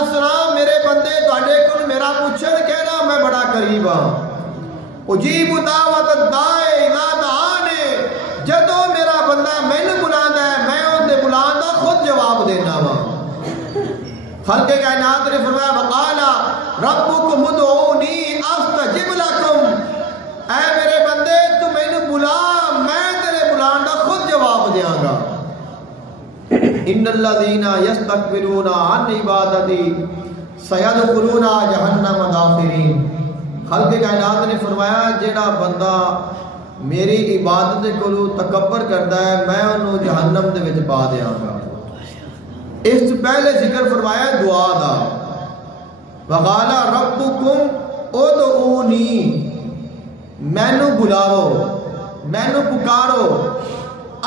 السلام میرے بندے تواڈے کول میرا پوچھن کہنا میں بڑا قریب ہاں اجیب دعوت الداعی اذا دعانی جدوں میرا بندہ مینوں بلاندا ہے میں اون دے بلان دا خود جواب دینا وا خلق کائنات نے فرمایا وقال ربکم ادعونی استجب لکم اے میرے بندے تو مینوں بلا میں تیرے بلان دا خود جواب دیاں گا ان الذین یستکبرون عن عبادتی سیدخلون جہنم داخرین خلق کائنات نے فرمایا جیڑا بندہ میری عبادت کو تکبر کرتا ہے میں انہوں جہنم دے وچ پا دیاں گا اس سے پہلے ذکر فرمایا دعا دا وقال ربکم ادعونی مینو بلاو مینو پکارو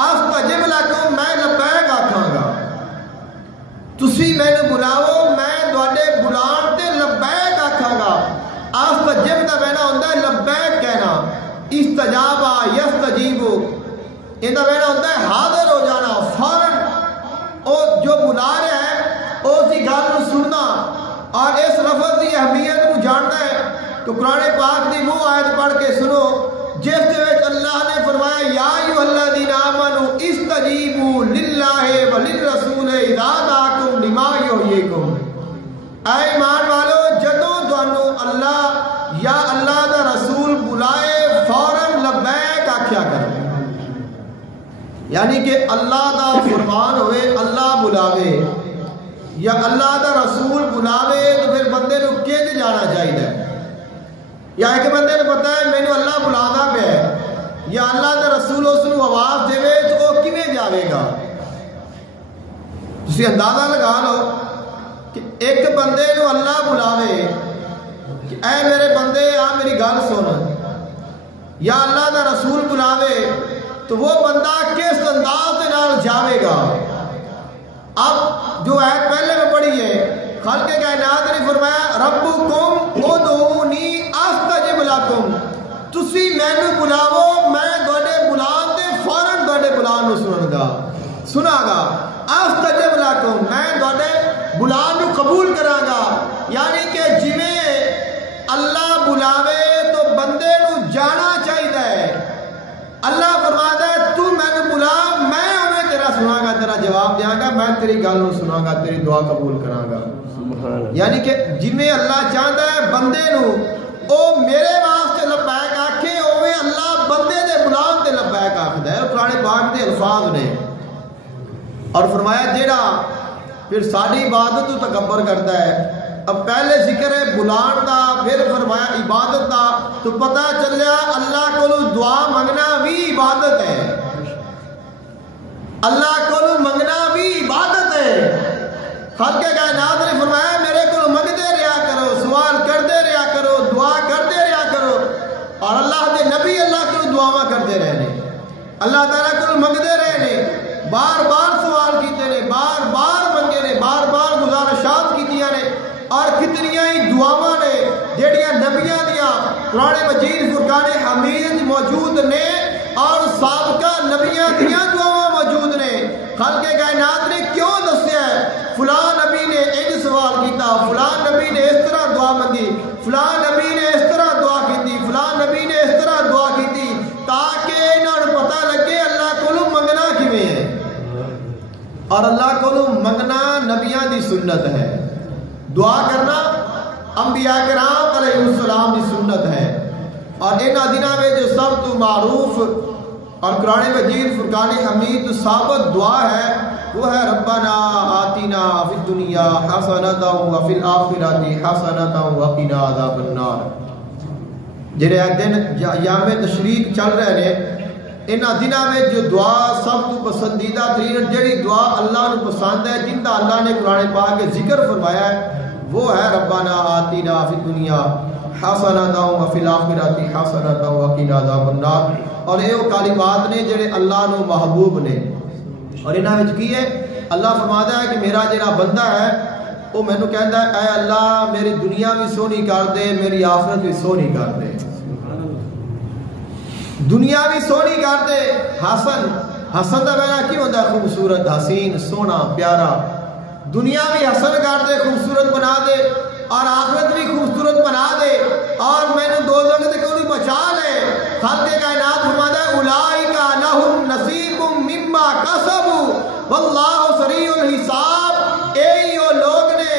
استجب لکم میں لبیک آکھاں گا تسی مینو بلاو میں تواڈے بلان تے لبیک آکھاں گا استجب دا معنی ہوندا ہے لبیک کہنا استجابہ یستجیب ان دا معنی ہوندا ہے حاضر ہو جانا فوراً او جو بلا رہا ہے اس کی گل کو سننا اور اس لفظ کی اہمیت کو جاننا ہے تو قرآن پاک دی وہ آیت پڑھ کے سنو جس دے وچ اللہ نے فرمایا یا ایھا الذین آمنوا استجیبوا للہ وللرسول اذا دعاکم لما یحییکم اے ایمان والو جدوں تانوں اللہ یا اللہ دا رسول بلائے فوراً لبیک آکھیا کرو یعنی کہ اللہ دا فرمان ہوئے اللہ بلاوے یا اللہ دا رسول بلاوے تو پھر بندے نو کیج جانا چاہیے یا ایک بندے نے پتا ہے مینوں اللہ بلانا پہ ہے یا اللہ دا رسول اس نو آواز دے تو وہ کیویں جاوے گا تسی اندازہ لگا لو کہ ایک بندے نو اللہ بلاوے کہ اے میرے بندے آ میری گل سن یا اللہ دا رسول بلاوے تو وہ بندہ کس انداز کے نال جاوے گا اب جو آیت پہلے میں پڑھی ہے خلق کائنات نے فرمایا ربکم ادعونی استجب لکم تسی مینوں بلاو میں تواڈے بلان تے فوراً تواڈے بلان نو سنا گا استجب لکم میں تواڈے بلان نو قبول کراں گا یعنی کہ جویں اللہ بلاوے تو بندے نو جانا چاہیے اللہ فرماتا ہے تو میں نے بلا میں ہمیں تیرا سنا گا تیرا جواب دیاں گا میں تیری گل نو سنا گا تیری دعا قبول کراں گا یعنی کہ جویں اللہ چاہتا ہے بندے نو او میرے واسطے لبیک آکھے اوویں اللہ بندے دے بلان تے لبیک آکھدا ہے قرآن پاک دے الفاظ نے اور فرمایا جیڑا پھر ساری عبادت تو تکبر کرتا ہے اب پہلے ذکر ہے بلان دا پھر فرمایا عبادت دا تو پتہ چلیا اللہ کو دعا منگنا بھی عبادت ہے اللہ کو منگنا بھی عبادت ہے خالق کائنات نے فرمایا میرے کو منگتے رہا کرو سوال کرتے رہا کرو دعا کرتے رہا کرو اور اللہ دے نبی اللہ کو دعاواں کرتے رہنے اللہ تعالیٰ کو منگتے رہنے بار بار سوال کیتے نے بار بار منگے نے بار بار گزارشات کیتیاں نے اور کتنی ہی دعاواں نے جیڑیاں نبیاں دیاں قرآن مجید فرقان حمید موجود نے اور سابقہ نبیاں دیاں دعاواں موجود نے خالق کائنات نے کیوں دسیا ہے فلاں نبی نے ایک سوال کیتا فلاں نبی نے اس طرح دعا منگی فلاں نبی نے اس طرح دعا کیتی فلاں نبی نے اس طرح دعا کیتی تاکہ انہاں نوں پتہ لگے اللہ کولوں منگنا کیویں ہے اور اللہ کولوں منگنا نبیاں دی سنت ہے دعا کرنا انبیاء کرام علیہ السلام کی سنت ہے اور انہاں دنوں میں جو سب تو معروف اور قرآن مجید فرقان حمید ثابت دعا ہے وہ ہے ربنا آتنا فی الدنیا حسنۃ وفی الآخرۃ حسنۃ وقنا عذاب النار جڑے دن ایام تشریق چل رہے ہیں انہاں دنوں میں جو دعا سب تو پسندیدہ ترین جڑی دعا اللہ کو پسند ہے جن کا اللہ نے قرآن پاک کے ذکر فرمایا ہے وہ ہے ربنا آتنا فی الدنیا حسنۃ وفی الآخرۃ حسنۃ وقنا عذاب النار اور یہ وہ کلمات نے جڑے اللہ نو محبوب نے اور انہاں وچ کی ہے اللہ فرماتا ہے کہ میرا جڑا بندہ ہے وہ مینوں کہندا ہے اے اللہ میری دنیا بھی سونی کر دے میری آخرت بھی سونی کر دے دنیا بھی سونی کر دے حسن حسن دا معنی کی ہوندا ہے خوبصورت حسین سونا پیارا دنیا بھی حسن کر دے، خوبصورت بنا دے، اور آخرت بھی خوبصورت بنا دے، اور میں نے دوزخ سے کوئی بچا لے۔ خالق کائنات فرماتا ہے اولئک لہم نصیب مما کسبوا واللہ سریع الحساب۔ اے وہ لوگ نے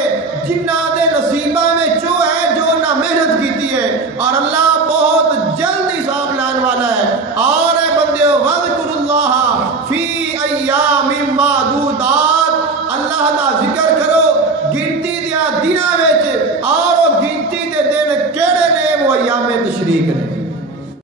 جنہ دے نصیبہ میں جو ہے جو نہ محنت کیتی ہے، اور اللہ بہت جلد حساب لانے والا ہے۔ اور اے بندے وذکر اللہ فی ایام معدودات، اللہ دا ذکر کرو گنتی دیا دنوں وچ، اور وہ گنتی دے دن کیڑے نے؟ وہ ایام تشریق نے۔